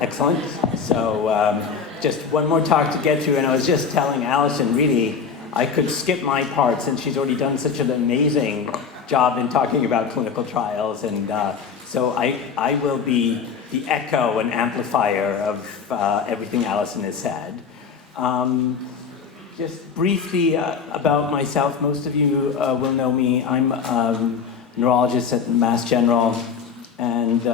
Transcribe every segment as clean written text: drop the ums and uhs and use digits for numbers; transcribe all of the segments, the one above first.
Excellent. So just one more talk to get through, and I was just telling Alison, really, I could skip my part since she's already done such an amazing job in talking about clinical trials, and so I will be the echo and amplifier of everything Alison has said. Just briefly about myself, most of you will know me. I'm a neurologist at Mass General, and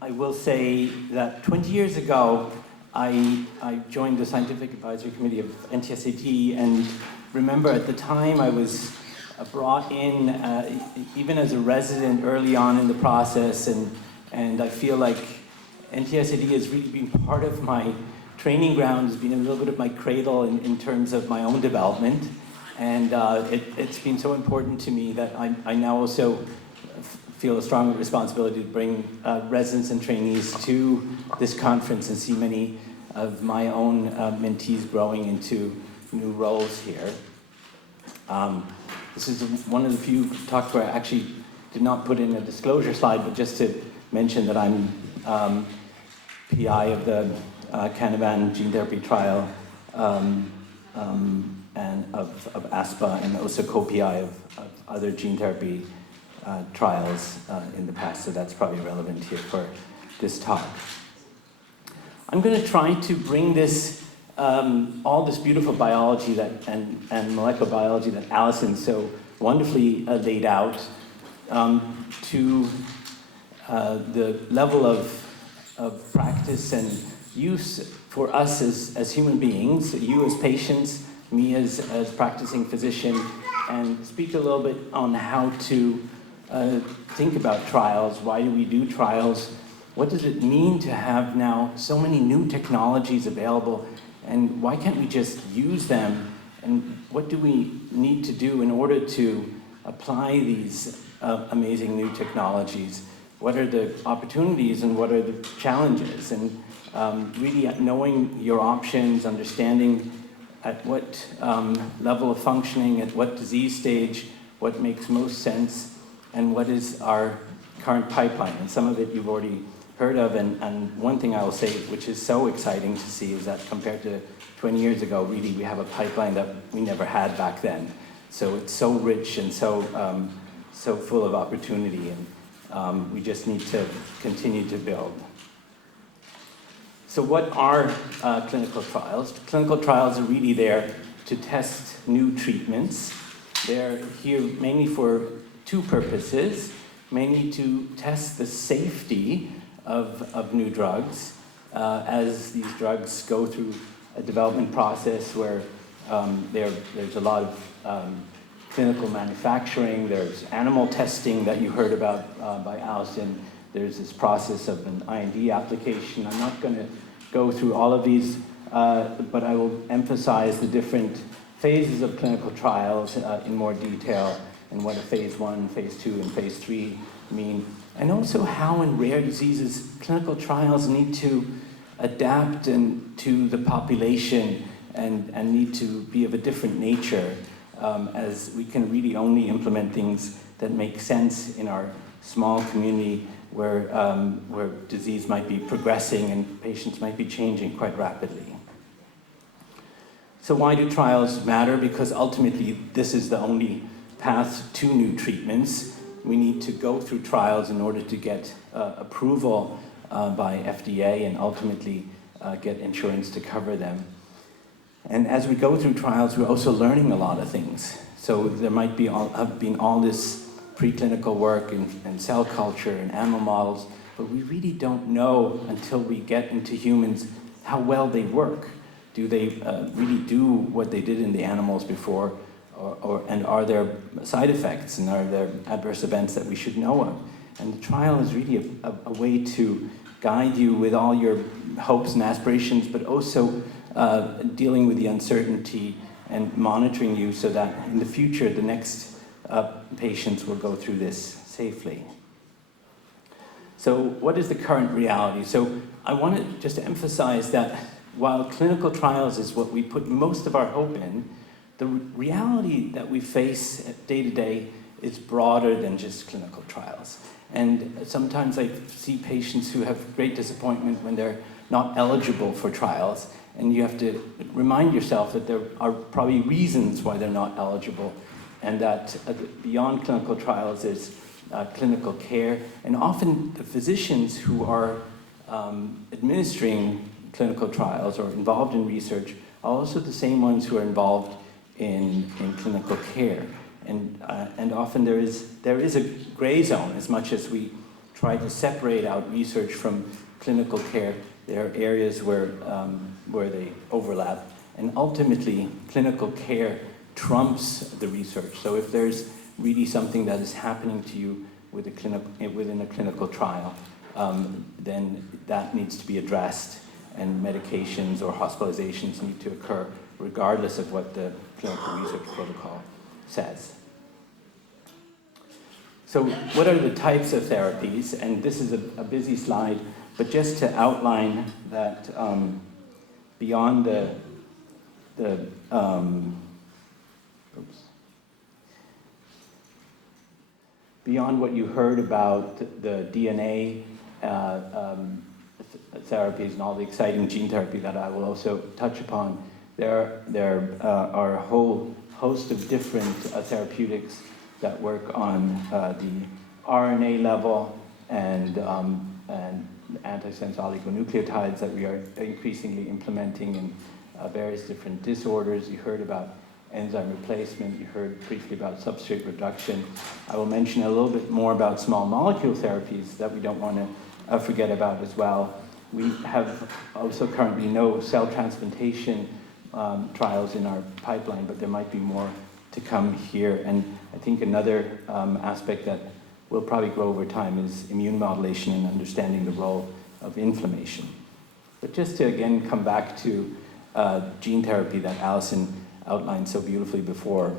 I will say that 20 years ago, I joined the Scientific Advisory Committee of NTSAD, and remember at the time I was brought in even as a resident early on in the process, and I feel like NTSAD has really been part of my training ground, has been a little bit of my cradle in terms of my own development, and it's been so important to me that I now also feel a strong responsibility to bring residents and trainees to this conference and see many of my own mentees growing into new roles here. This is one of the few talks where I actually did not put in a disclosure slide, but just to mention that I'm PI of the Canavan gene therapy trial and of ASPA, and also co-PI of other gene therapy trials in the past, so that's probably relevant here for this talk. I'm going to try to bring this, all this beautiful biology that and molecular biology that Alison so wonderfully laid out to the level of practice and use for us as human beings, you as patients, me as practicing physician, and speak a little bit on how to think about trials. Why do we do trials? What does it mean to have now so many new technologies available, and why can't we just use them? And what do we need to do in order to apply these amazing new technologies? What are the opportunities and what are the challenges? And really knowing your options, understanding at what level of functioning, at what disease stage, what makes most sense, and what is our current pipeline. And some of it you've already heard of, and one thing I will say, which is so exciting to see, is that compared to 20 years ago, really we have a pipeline that we never had back then. So it's so rich and so full of opportunity, and we just need to continue to build. So what are clinical trials? Clinical trials are really there to test new treatments. They're here mainly for two purposes, mainly to test the safety of new drugs as these drugs go through a development process where there's a lot of clinical manufacturing, there's animal testing that you heard about by Alison, there's this process of an IND application. I'm not going to go through all of these, but I will emphasize the different phases of clinical trials in more detail, and what a phase 1, phase 2, and phase 3 mean, and also how in rare diseases clinical trials need to adapt to the population and need to be of a different nature, as we can really only implement things that make sense in our small community where disease might be progressing and patients might be changing quite rapidly. So why do trials matter? Because ultimately this is the only path to new treatments. We need to go through trials in order to get approval by FDA and ultimately get insurance to cover them. And as we go through trials, we're also learning a lot of things. So there might have been all this preclinical work and cell culture and animal models, but we really don't know until we get into humans how well they work. Do they really do what they did in the animals before? And are there side effects and are there adverse events that we should know of? And the trial is really a way to guide you with all your hopes and aspirations, but also dealing with the uncertainty and monitoring you so that in the future, the next patients will go through this safely. So what is the current reality? So I wanted just to emphasize that while clinical trials is what we put most of our hope in, the reality that we face day to day is broader than just clinical trials. And sometimes I see patients who have great disappointment when they're not eligible for trials, and you have to remind yourself that there are probably reasons why they're not eligible, and that beyond clinical trials there's clinical care, and often the physicians who are administering clinical trials or involved in research are also the same ones who are involved in clinical care. And often there is a gray zone. As much as we try to separate out research from clinical care, there are areas where they overlap. And ultimately, clinical care trumps the research. So if there's really something that is happening to you within a clinical trial, then that needs to be addressed, and medications or hospitalizations need to occur regardless of what the clinical research protocol says. So what are the types of therapies? And this is a busy slide, but just to outline that beyond beyond what you heard about the DNA therapies and all the exciting gene therapy that I will also touch upon, there are a whole host of different therapeutics that work on the RNA level and antisense oligonucleotides that we are increasingly implementing in various different disorders. You heard about enzyme replacement, you heard briefly about substrate reduction. I will mention a little bit more about small molecule therapies that we don't want to forget about as well. We have also currently no cell transplantation trials in our pipeline, but there might be more to come here. And I think another aspect that will probably grow over time is immune modulation and understanding the role of inflammation. But just to again come back to gene therapy that Alison outlined so beautifully before,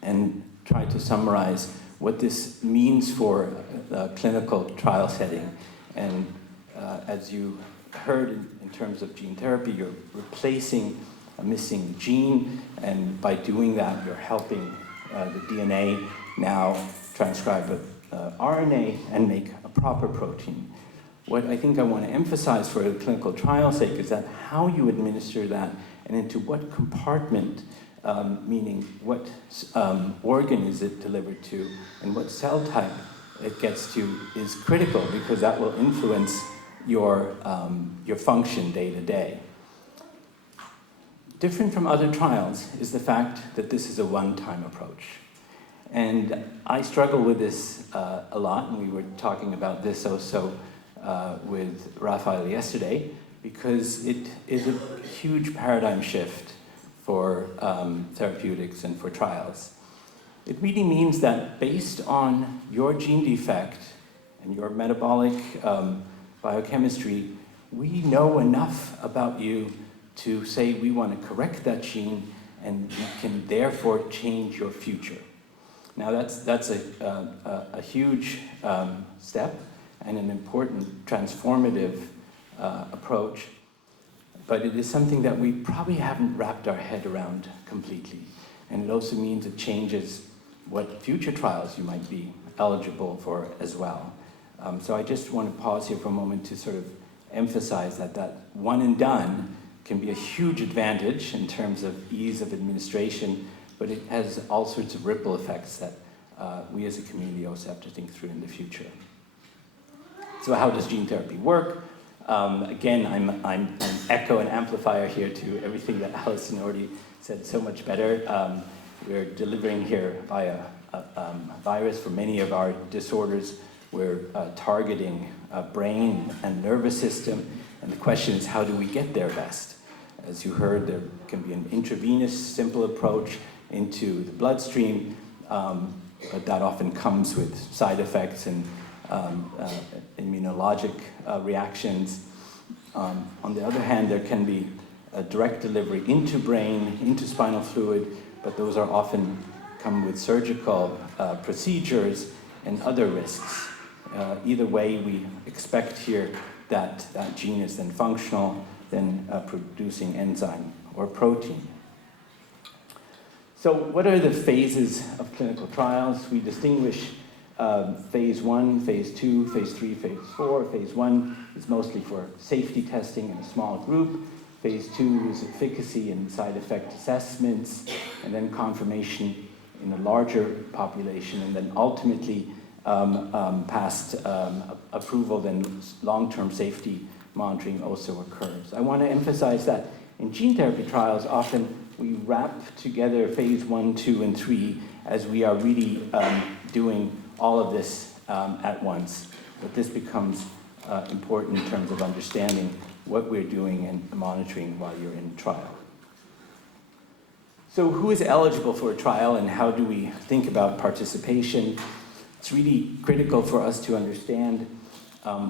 and try to summarize what this means for a clinical trial setting. And as you heard in terms of gene therapy, you're replacing a missing gene, and by doing that, you're helping the DNA now transcribe RNA and make a proper protein. What I think I want to emphasize for a clinical trial sake is that how you administer that and into what compartment, meaning what organ is it delivered to and what cell type it gets to, is critical, because that will influence your function day to day. Different from other trials is the fact that this is a one-time approach. And I struggle with this a lot, and we were talking about this also with Raphael yesterday, because it is a huge paradigm shift for therapeutics and for trials. It really means that based on your gene defect and your metabolic biochemistry, we know enough about you to say we want to correct that gene, and we can therefore change your future. Now that's a huge step and an important transformative approach, but it is something that we probably haven't wrapped our head around completely. And it also means it changes what future trials you might be eligible for as well. So I just want to pause here for a moment to sort of emphasize that one and done can be a huge advantage in terms of ease of administration, but it has all sorts of ripple effects that we as a community also have to think through in the future. So how does gene therapy work? Again, I'm an echo and amplifier here to everything that Alison already said so much better. We're delivering here via a virus for many of our disorders. We're targeting brain and nervous system, and the question is, how do we get there best? As you heard, there can be an intravenous, simple approach into the bloodstream, but that often comes with side effects and immunologic reactions. On the other hand, there can be a direct delivery into brain, into spinal fluid, but those are often come with surgical procedures and other risks. Either way, we expect here that that gene is then functional, then producing enzyme or protein. So what are the phases of clinical trials? We distinguish phase 1, phase 2, phase 3, phase 4. Phase 1 is mostly for safety testing in a small group. Phase 2 is efficacy and side effect assessments, and then confirmation in a larger population, and then ultimately past approval, then long-term safety monitoring also occurs. I want to emphasize that in gene therapy trials, often we wrap together phase 1, 2, and 3 as we are really doing all of this at once. But this becomes important in terms of understanding what we're doing and monitoring while you're in trial. So who is eligible for a trial and how do we think about participation? It's really critical for us to understand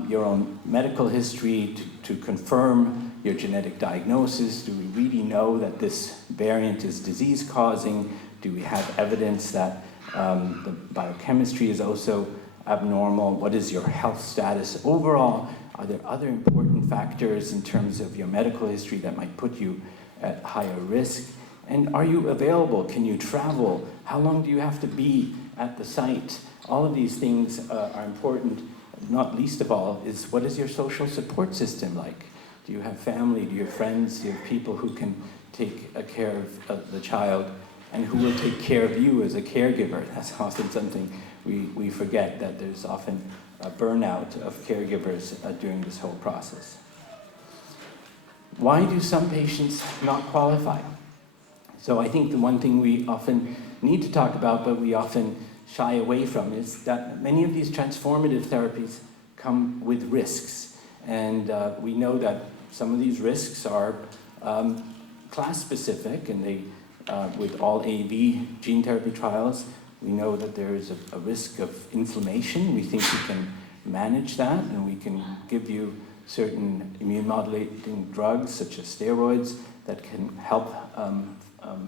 your own medical history, to confirm your genetic diagnosis. Do we really know that this variant is disease-causing? Do we have evidence that the biochemistry is also abnormal? What is your health status overall? Are there other important factors in terms of your medical history that might put you at higher risk? And are you available? Can you travel? How long do you have to be at the site? All of these things are important. Not least of all is, what is your social support system like? Do you have family? Do you have friends? Do you have people who can take care of the child and who will take care of you as a caregiver? That's often something we forget, that there's often a burnout of caregivers during this whole process. Why do some patients not qualify? So I think the one thing we often need to talk about, but we often shy away from, is that many of these transformative therapies come with risks. And we know that some of these risks are class-specific, and they, with all AAV gene therapy trials, we know that there is a risk of inflammation. We think we can manage that, and we can give you certain immune-modulating drugs, such as steroids, that can help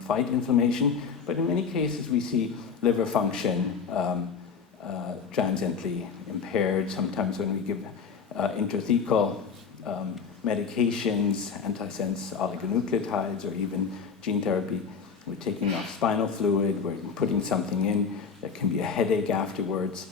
fight inflammation. But in many cases, we see liver function transiently impaired. Sometimes when we give intrathecal medications, antisense oligonucleotides, or even gene therapy, we're taking off spinal fluid, we're putting something in, that can be a headache afterwards.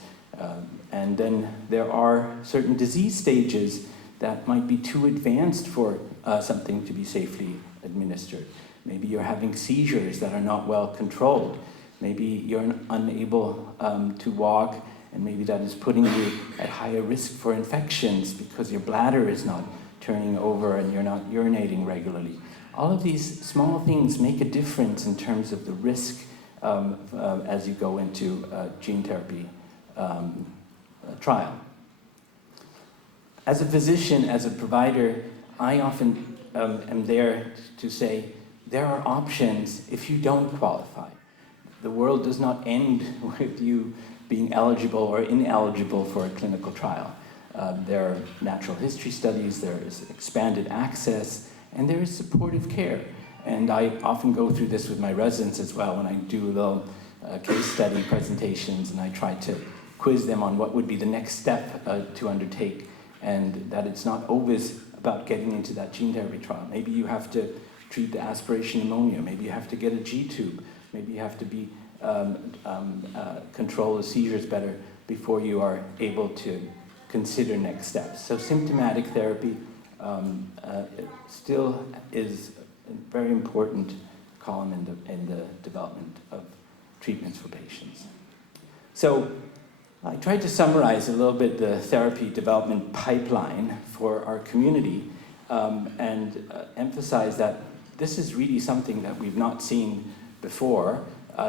And then there are certain disease stages that might be too advanced for something to be safely administered. Maybe you're having seizures that are not well controlled. Maybe you're unable to walk, and maybe that is putting you at higher risk for infections because your bladder is not turning over and you're not urinating regularly. All of these small things make a difference in terms of the risk as you go into a gene therapy trial. As a physician, as a provider, I often am there to say, there are options if you don't qualify. The world does not end with you being eligible or ineligible for a clinical trial. There are natural history studies, there is expanded access, and there is supportive care. And I often go through this with my residents as well when I do little case study presentations, and I try to quiz them on what would be the next step to undertake, and that it's not always about getting into that gene therapy trial. Maybe you have to treat the aspiration pneumonia, maybe you have to get a G-tube, maybe you have to be control the seizures better before you are able to consider next steps. So symptomatic therapy still is a very important column in the development of treatments for patients. So I tried to summarize a little bit the therapy development pipeline for our community and emphasize that this is really something that we've not seen before.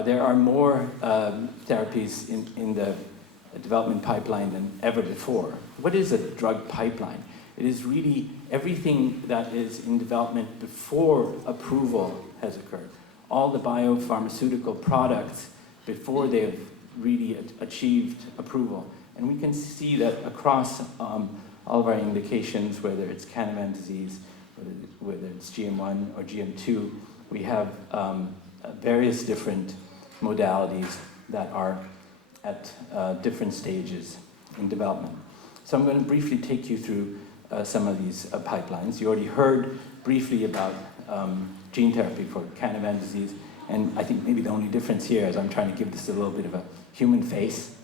There are more therapies in the development pipeline than ever before. What is a drug pipeline? It is really everything that is in development before approval has occurred. All the biopharmaceutical products before they've really achieved approval. And we can see that across all of our indications, whether it's Canavan disease, whether it's GM1 or GM2, we have various different modalities that are at different stages in development. So I'm going to briefly take you through some of these pipelines. You already heard briefly about gene therapy for Canavan disease, and I think maybe the only difference here is I'm trying to give this a little bit of a human face.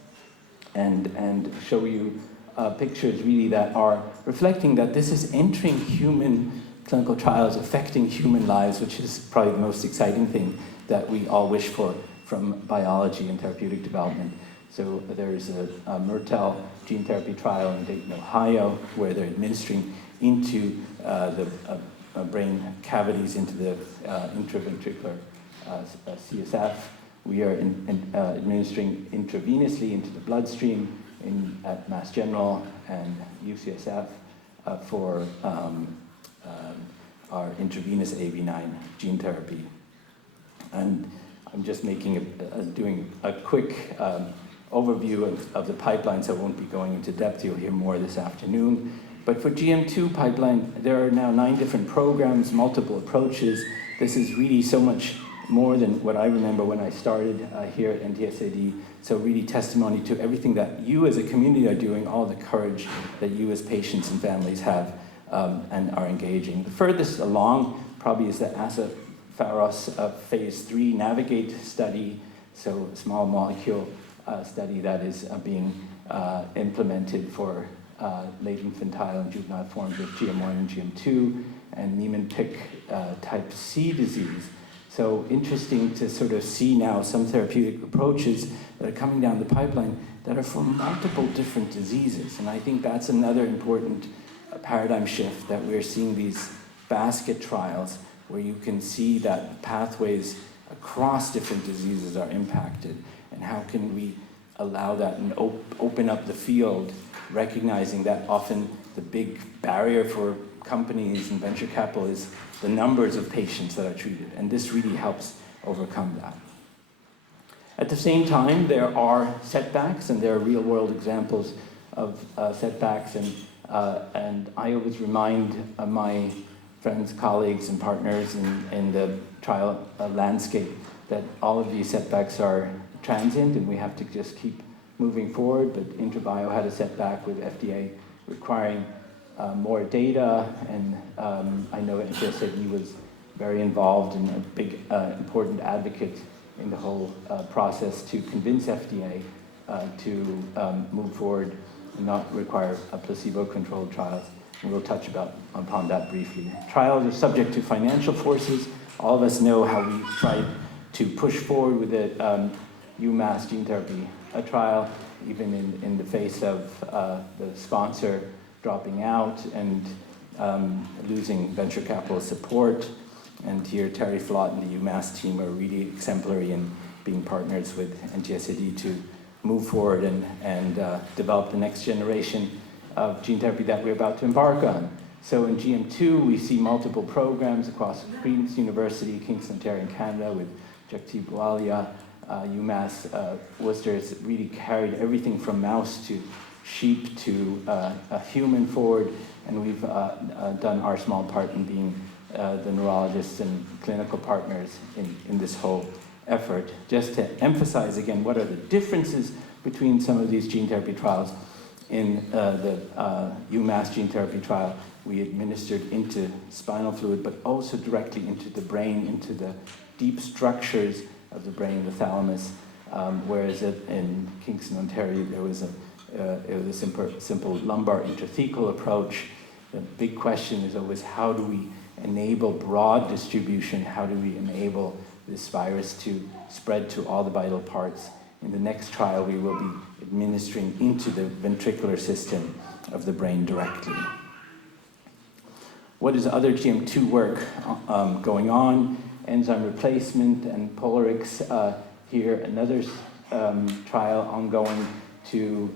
and show you pictures really that are reflecting that this is entering human clinical trials, affecting human lives, which is probably the most exciting thing that we all wish for from biology and therapeutic development. So there's a Myrtel gene therapy trial in Dayton, Ohio, where they're administering into the brain cavities, into the intraventricular CSF. We are administering intravenously into the bloodstream at Mass General and UCSF for our intravenous AAV9 gene therapy. And I'm just doing a quick overview of the pipeline, so I won't be going into depth. You'll hear more this afternoon. But for GM2 pipeline, there are now 9 different programs, multiple approaches. This is really so much more than what I remember when I started here at NTSAD. So really testimony to everything that you as a community are doing, all the courage that you as patients and families have and are engaging. The furthest along probably is the ASAPHAROS phase 3 Navigate study, so a small molecule study that is being implemented for late infantile and juvenile forms of GM1 and GM2 and Niemann-Pick type C disease. So interesting to sort of see now some therapeutic approaches that are coming down the pipeline that are for multiple different diseases. And I think that's another important paradigm shift, that we're seeing these basket trials where you can see that pathways across different diseases are impacted. And how can we allow that and open up the field, recognizing that often the big barrier for companies and venture capital is the numbers of patients that are treated, and this really helps overcome that. At the same time, there are setbacks, and there are real-world examples of setbacks, and I always remind my friends, colleagues, and partners in the trial landscape that all of these setbacks are transient, and we have to just keep moving forward. But IntraBio had a setback with FDA requiring more data, and I know NTSAD was very involved and a big, important advocate in the whole process to convince FDA to move forward and not require placebo-controlled trials. And we'll touch upon that briefly. Trials are subject to financial forces. All of us know how we tried to push forward with the UMass gene therapy trial, even in the face of the sponsor dropping out and losing venture capital support. And here Terry Flott and the UMass team are really exemplary in being partners with NTSAD to move forward and develop the next generation of gene therapy that we're about to embark on. So in GM2, we see multiple programs across Queen's University, Kingston, Ontario, in Canada, with Jagdeep Walia, UMass Worcester has really carried everything from mouse to sheep to a human forward, and we've done our small part in being the neurologists and clinical partners in this whole effort. Just to emphasize again, what are the differences between some of these gene therapy trials? In the UMass gene therapy trial, we administered into spinal fluid, but also directly into the brain, into the deep structures of the brain, the thalamus, whereas in Kingston, Ontario, there was a simple lumbar intrathecal approach. The big question is always, how do we enable broad distribution? How do we enable this virus to spread to all the vital parts? In the next trial, we will be administering into the ventricular system of the brain directly. What is other GM2 work going on? Enzyme replacement and Polarix here, another trial ongoing to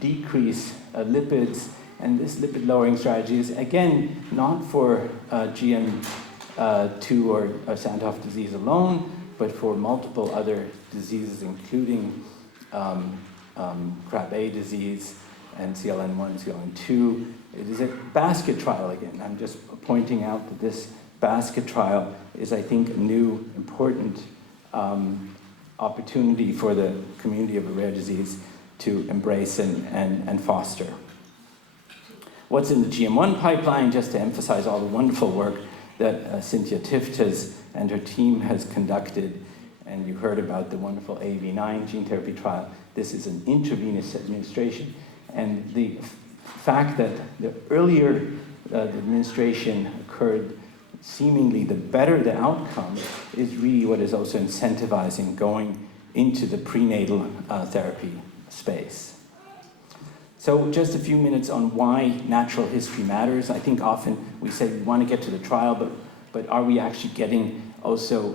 decrease lipids. And this lipid lowering strategy is, again, not for GM2 or Sandhoff disease alone, but for multiple other diseases, including Krabbe disease and CLN1 and CLN2. It is a basket trial again. I'm just pointing out that this basket trial is, I think, a new, important opportunity for the community of a rare disease to embrace and foster. What's in the GM1 pipeline, just to emphasize all the wonderful work that Cynthia Tiftas and her team has conducted, and you heard about the wonderful AAV9 gene therapy trial this is an intravenous administration. And the fact that the earlier the administration occurred, seemingly the better the outcome, is really what is also incentivizing going into the prenatal therapy space. So just a few minutes on why natural history matters. I think often we say we want to get to the trial, but are we actually getting also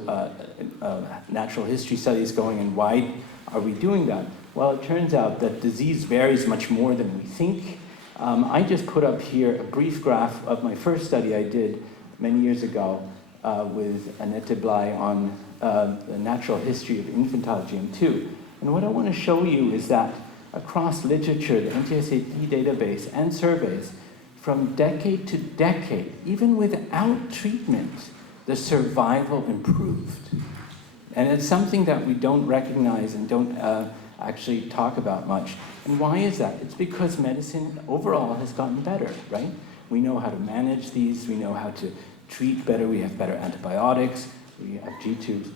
natural history studies going, and why are we doing that? Well, it turns out that disease varies much more than we think. I just put up here a brief graph of my first study I did many years ago with Annette Blei on the natural history of infantile GM2. And what I want to show you is that across literature, the NTSAD database and surveys, from decade to decade, even without treatment, the survival improved. And it's something that we don't recognize and don't actually talk about much. And why is that? It's because medicine overall has gotten better, right? We know how to manage these, we know how to treat better, we have better antibiotics, we have G-tubes.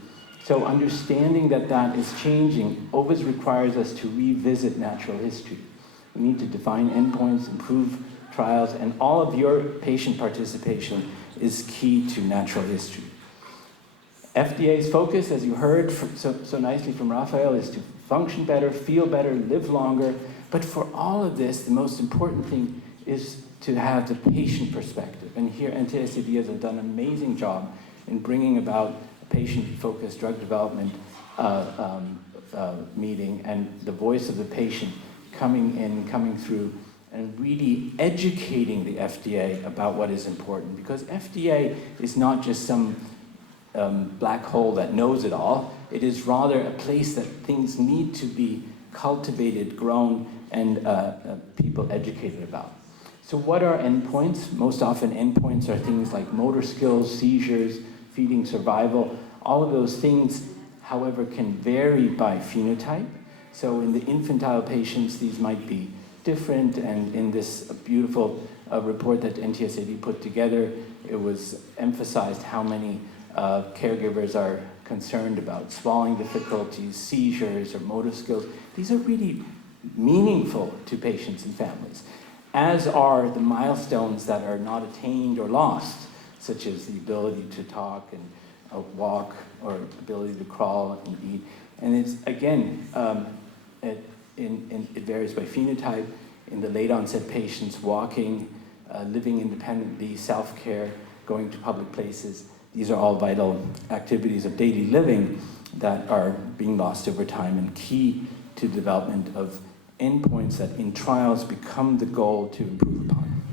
So understanding that that is changing always requires us to revisit natural history. We need to define endpoints, improve trials, and all of your patient participation is key to natural history. FDA's focus, as you heard so nicely from Raphael, is to function better, feel better, live longer. But for all of this, the most important thing is to have the patient perspective. And here, NTSAD has done an amazing job in bringing about a patient-focused drug development meeting, and the voice of the patient coming through, and really educating the FDA about what is important. Because FDA is not just some black hole that knows it all. It is rather a place that things need to be cultivated, grown, and people educated about. So what are endpoints? Most often endpoints are things like motor skills, seizures, feeding survival. All of those things, however, can vary by phenotype. So in the infantile patients, these might be different, and in this beautiful report that NTSAD put together, it was emphasized how many caregivers are concerned about swallowing difficulties, seizures, or motor skills. These are really meaningful to patients and families, as are the milestones that are not attained or lost, such as the ability to talk and walk, or ability to crawl and eat. And it's, again, it varies by phenotype. In the late onset patients, walking, living independently, self-care, going to public places, these are all vital activities of daily living that are being lost over time, and key to the development of endpoints that in trials become the goal to improve upon.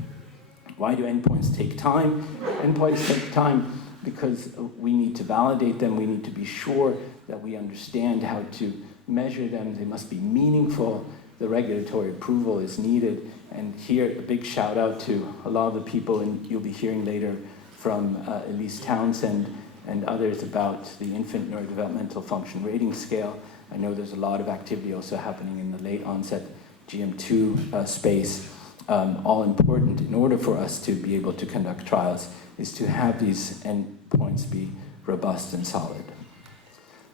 Why do endpoints take time? Endpoints take time because we need to validate them. We need to be sure that we understand how to measure them. They must be meaningful. The regulatory approval is needed. And here, a big shout out to a lot of the people, and you'll be hearing later from Elise Townsend and others about the infant neurodevelopmental function rating scale. I know there's a lot of activity also happening in the late onset GM2 space. All important in order for us to be able to conduct trials is to have these endpoints be robust and solid.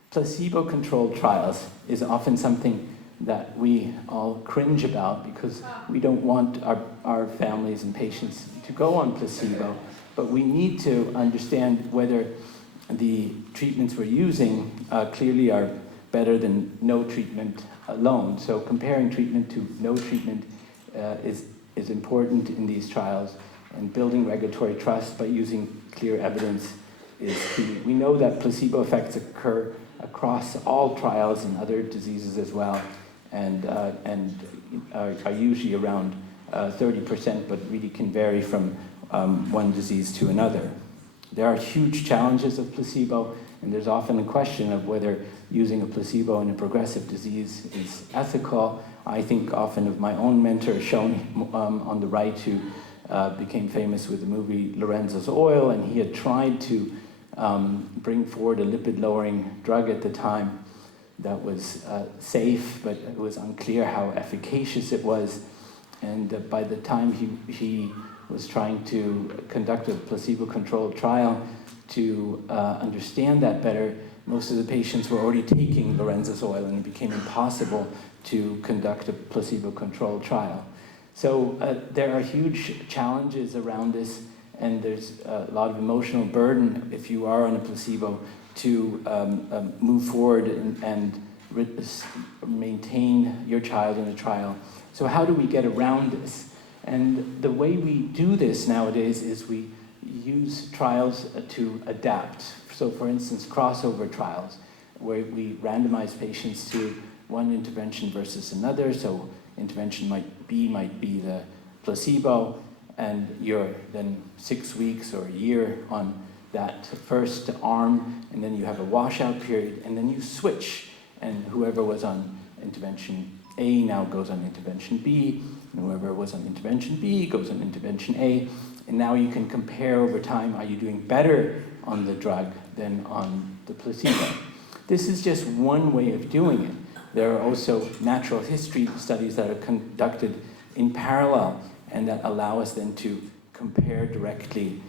Placebo-controlled trials is often something that we all cringe about because we don't want our families and patients to go on placebo, but we need to understand whether the treatments we're using clearly are better than no treatment alone. So comparing treatment to no treatment is important in these trials, and building regulatory trust by using clear evidence is key. We know that placebo effects occur across all trials in other diseases as well, and are usually around 30%, but really can vary from one disease to another. There are huge challenges of placebo, and there's often a question of whether using a placebo in a progressive disease is ethical. I think often of my own mentor, shown on the right, who became famous with the movie Lorenzo's Oil, and he had tried to bring forward a lipid-lowering drug at the time that was safe, but it was unclear how efficacious it was. And by the time he was trying to conduct a placebo-controlled trial to understand that better, most of the patients were already taking Lorenzo's oil, and it became impossible to conduct a placebo-controlled trial. So there are huge challenges around this, and there's a lot of emotional burden if you are on a placebo to move forward and maintain your child in a trial. So how do we get around this? And the way we do this nowadays is we use trials to adapt. So for instance, crossover trials, where we randomize patients to one intervention versus another. So intervention might be the placebo, and you're then 6 weeks or a year on that first arm, and then you have a washout period, and then you switch, and whoever was on intervention A now goes on intervention B, and whoever was on intervention B goes on intervention A, and now you can compare over time, are you doing better on the drug than on the placebo? This is just one way of doing it. There are also natural history studies that are conducted in parallel and that allow us then to compare directly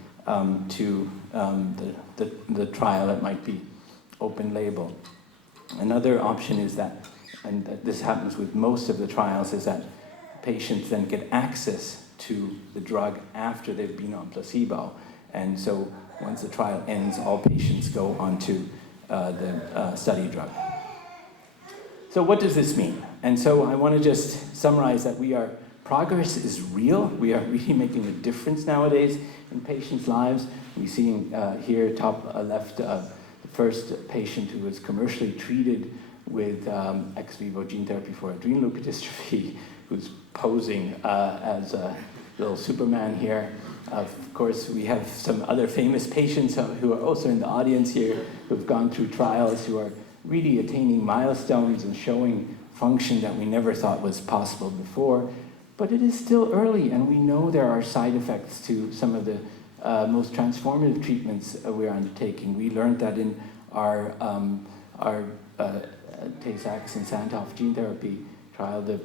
to the trial that might be open label. Another option is that, and this happens with most of the trials, is that patients then get access to the drug after they've been on placebo. And so once the trial ends, all patients go onto the study drug. So what does this mean? And so I want to just summarize that progress is real. We are really making a difference nowadays in patients' lives. We see here, top left, the first patient who was commercially treated with ex vivo gene therapy for adrenoleukodystrophy, who's posing as a little Superman here. Of course, we have some other famous patients who are also in the audience here, who've gone through trials, who are really attaining milestones and showing function that we never thought was possible before. But it is still early, and we know there are side effects to some of the most transformative treatments we're undertaking. We learned that in our Tay-Sachs and Sandhoff gene therapy trial. The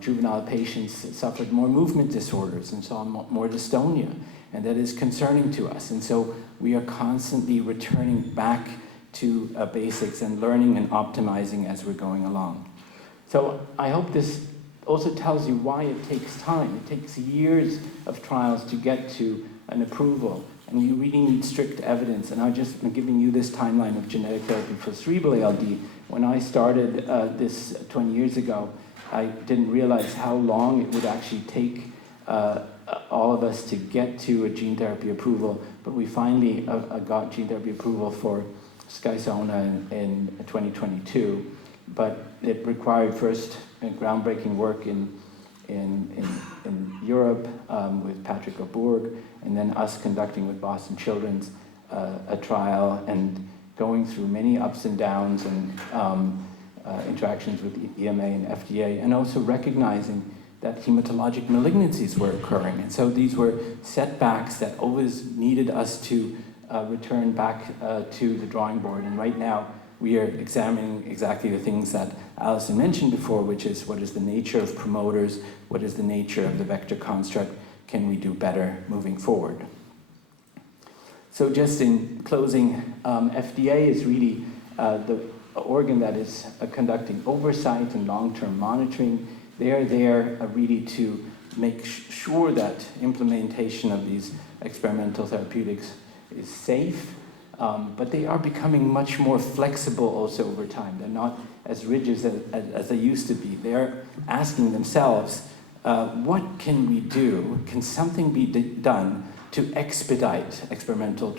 juvenile patients suffered more movement disorders and saw more dystonia, and that is concerning to us. And so we are constantly returning back to basics and learning and optimizing as we're going along. So I hope this also tells you why it takes time. It takes years of trials to get to an approval, and you really need strict evidence. And I'm just giving you this timeline of genetic therapy for cerebral ALD. When I started this 20 years ago, I didn't realize how long it would actually take all of us to get to a gene therapy approval, but we finally got gene therapy approval for Skysona in 2022. But it required first groundbreaking work in Europe with Patrick O'Bourg, and then us conducting with Boston Children's a trial and going through many ups and downs and interactions with EMA and FDA, and also recognizing that hematologic malignancies were occurring. And so these were setbacks that always needed us to return back to the drawing board. And right now, we are examining exactly the things that Alison mentioned before, which is what is the nature of promoters, what is the nature of the vector construct, can we do better moving forward? So just in closing, FDA is really the organ that is conducting oversight and long-term monitoring. They are there really to make sure that implementation of these experimental therapeutics is safe, but they are becoming much more flexible also over time. They're not as rigid as they used to be. They're asking themselves, what can we do? Can something be done to expedite experimental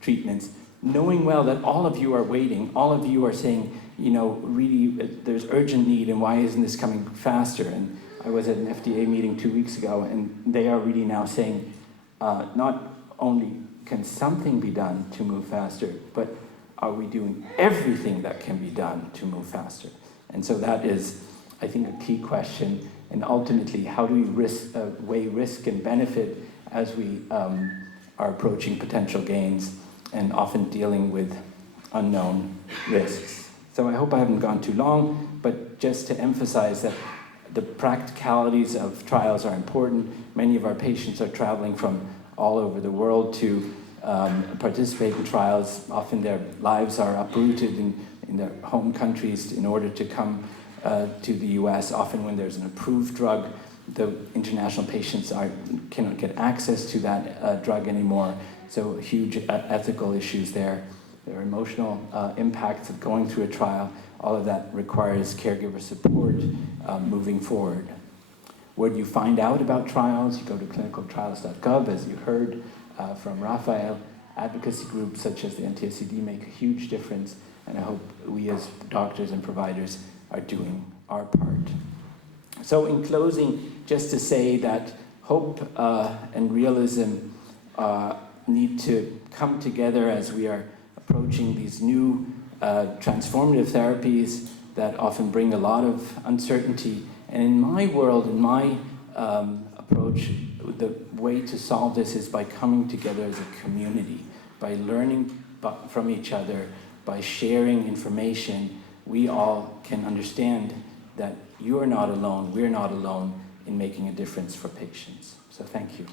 treatments, knowing well that all of you are waiting, all of you are saying, you know, really there's urgent need, and why isn't this coming faster? And I was at an FDA meeting 2 weeks ago, and they are really now saying, not only can something be done to move faster, but are we doing everything that can be done to move faster? And so that is, I think, a key question. And ultimately, how do we weigh risk and benefit as we are approaching potential gains and often dealing with unknown risks? So I hope I haven't gone too long, but just to emphasize that the practicalities of trials are important. Many of our patients are traveling from all over the world to participate in trials. Often their lives are uprooted in their home countries in order to come to the US. Often when there's an approved drug, the international patients cannot get access to that drug anymore. So huge ethical issues there. There are emotional impacts of going through a trial. All of that requires caregiver support moving forward. Where do you find out about trials? You go to clinicaltrials.gov, as you heard from Raphael. Advocacy groups such as the NTSAD make a huge difference, and I hope we as doctors and providers are doing our part. So in closing, just to say that hope and realism need to come together as we are approaching these new transformative therapies that often bring a lot of uncertainty. And in my world, in my approach, the way to solve this is by coming together as a community, by learning from each other, by sharing information. We all can understand that you are not alone, we're not alone in making a difference for patients. So thank you.